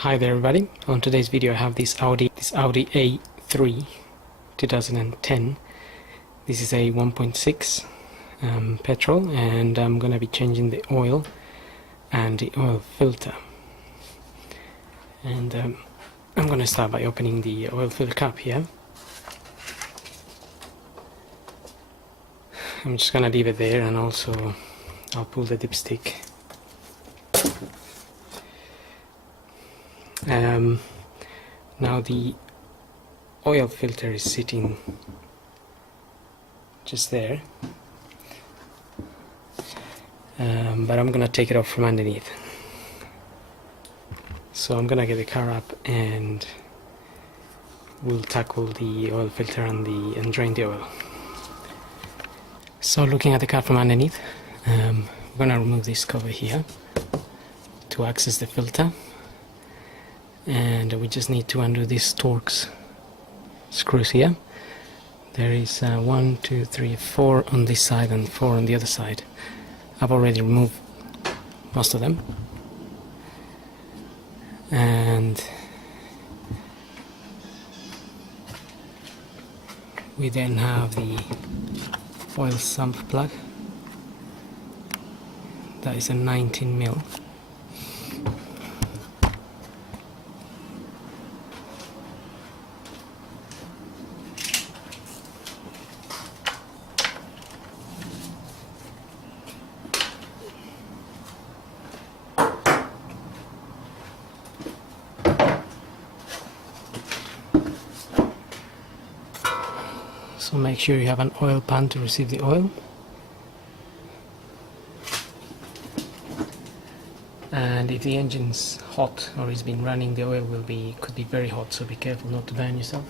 Hi there everybody, on today's video I have this Audi A3 2010. This is a 1.6 petrol, and I'm gonna be changing the oil and the oil filter. And I'm gonna start by opening the oil filter cap here. I'm just gonna leave it there, and also I'll pull the dipstick. Now the oil filter is sitting just there, but I'm gonna take it off from underneath. So I'm gonna get the car up and we'll tackle the oil filter and drain the oil. So looking at the car from underneath, we're gonna remove this cover here to access the filter. And we just need to undo these Torx screws here. There is 1, 2, 3, 4 on this side and 4 on the other side. I've already removed most of them. And we then have the oil sump plug. That is a 19mm. So make sure you have an oil pan to receive the oil. And if the engine's hot or it's been running, the oil could be very hot, so be careful not to burn yourself.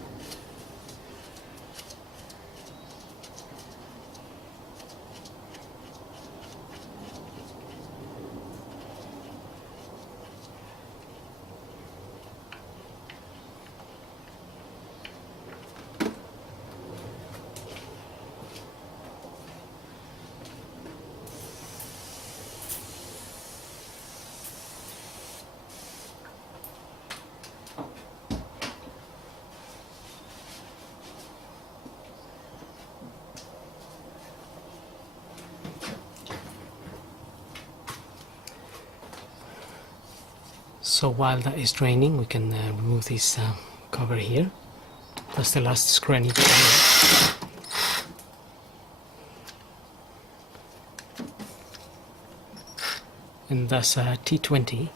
So while that is draining, we can remove this cover here. That's the last screw I need to remove. And that's a T20.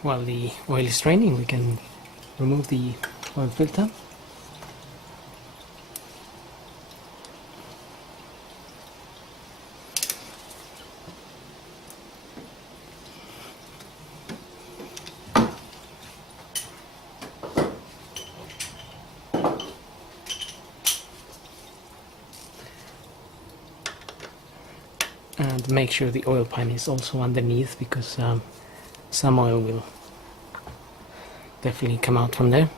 While the oil is draining, we can remove the oil filter. And make sure the oil pan is also underneath, because some oil will definitely come out from there.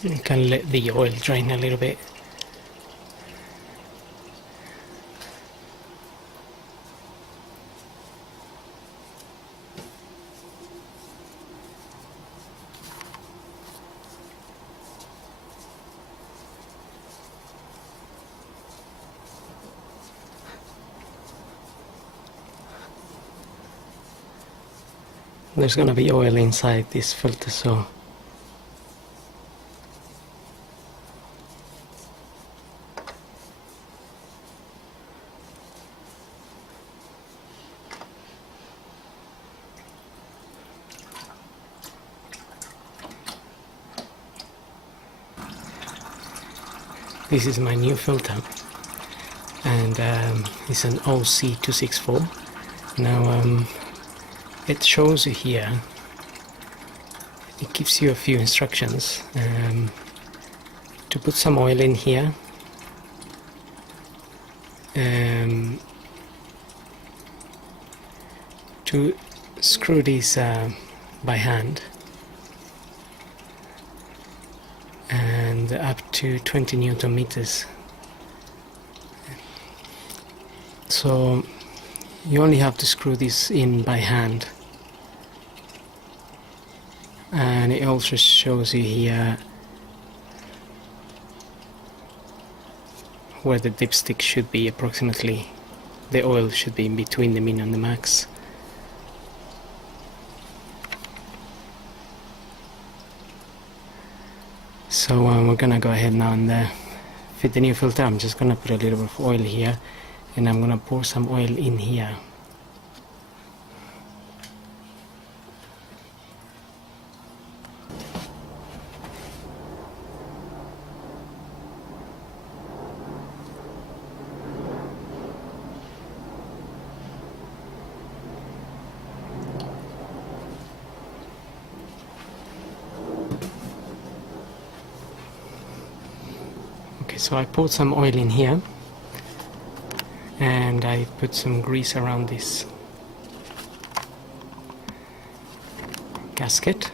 You can let the oil drain a little bit. There's gonna be oil inside this filter, so this is my new filter, and it's an OC264. Now it shows you here, it gives you a few instructions to put some oil in here, to screw these by hand, and up to 20 Newton meters. So you only have to screw this in by hand. And it also shows you here where the dipstick should be approximately. The oil should be in between the min and the max. So we're gonna go ahead now and fit the new filter. I'm just gonna put a little bit of oil here, and I'm gonna pour some oil in here. So I poured some oil in here, and I put some grease around this gasket.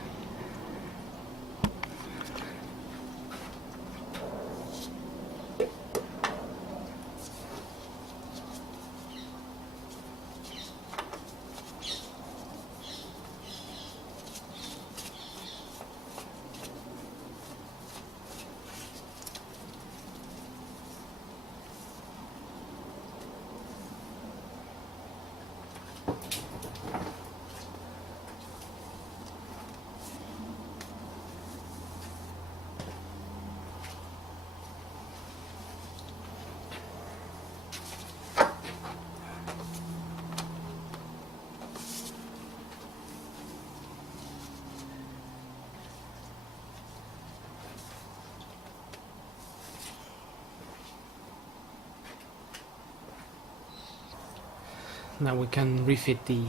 Now we can refit the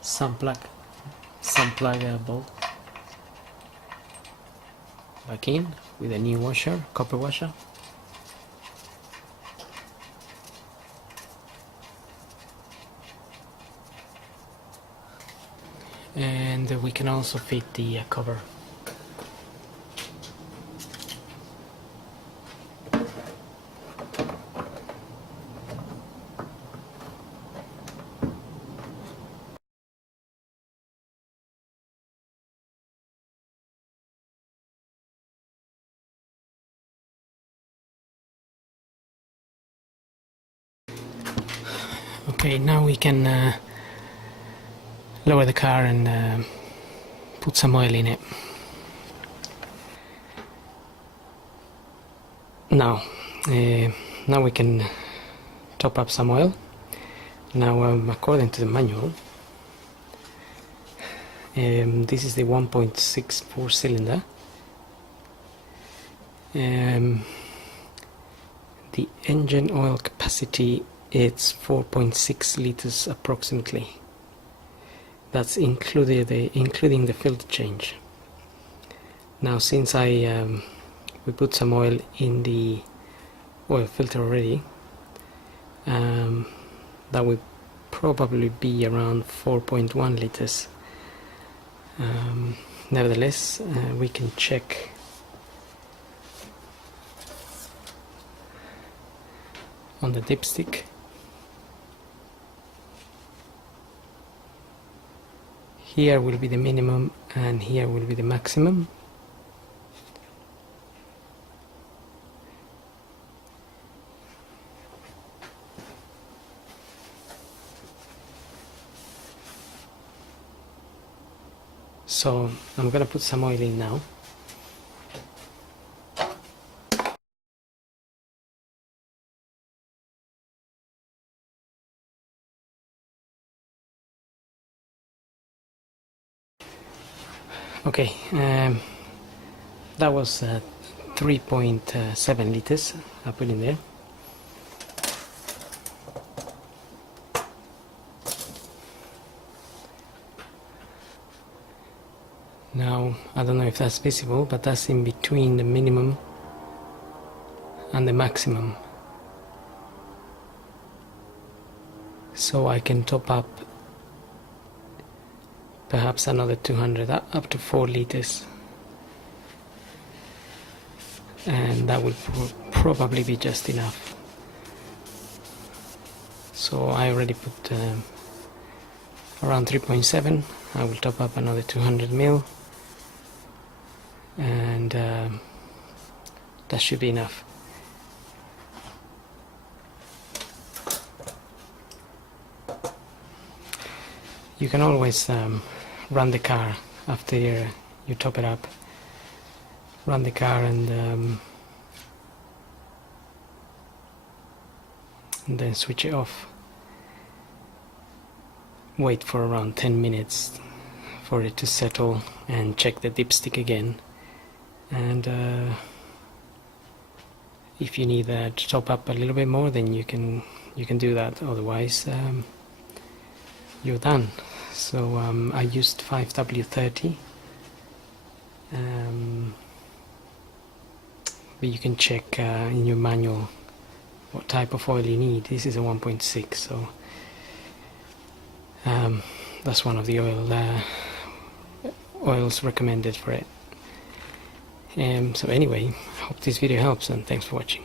sun plug bolt back in with a new washer, copper washer. And we can also fit the cover. Okay, now we can lower the car and put some oil in it. Now now we can top up some oil. Now according to the manual, this is the 1.64 cylinder. The engine oil capacity is 4.6 liters approximately. That's including the filter change. Now since we put some oil in the oil filter already, that will probably be around 4.1 liters. Nevertheless, we can check on the dipstick. Here will be the minimum and here will be the maximum. So I'm gonna put some oil in now. Okay, that was 3.7 liters I put in there. Now, I don't know if that's visible, but that's in between the minimum and the maximum. So I can top up perhaps another 200, up to 4 liters. And that will probably be just enough. So I already put around 3.7. I will top up another 200 ml. And that should be enough. You can always run the car after you top it up. Run the car and then switch it off. Wait for around 10 minutes for it to settle and check the dipstick again. And if you need to top up a little bit more, then you can do that. Otherwise, you're done. So I used 5W30, but you can check in your manual what type of oil you need. This is a 1.6, so that's one of the oils recommended for it. So anyway, I hope this video helps, and thanks for watching.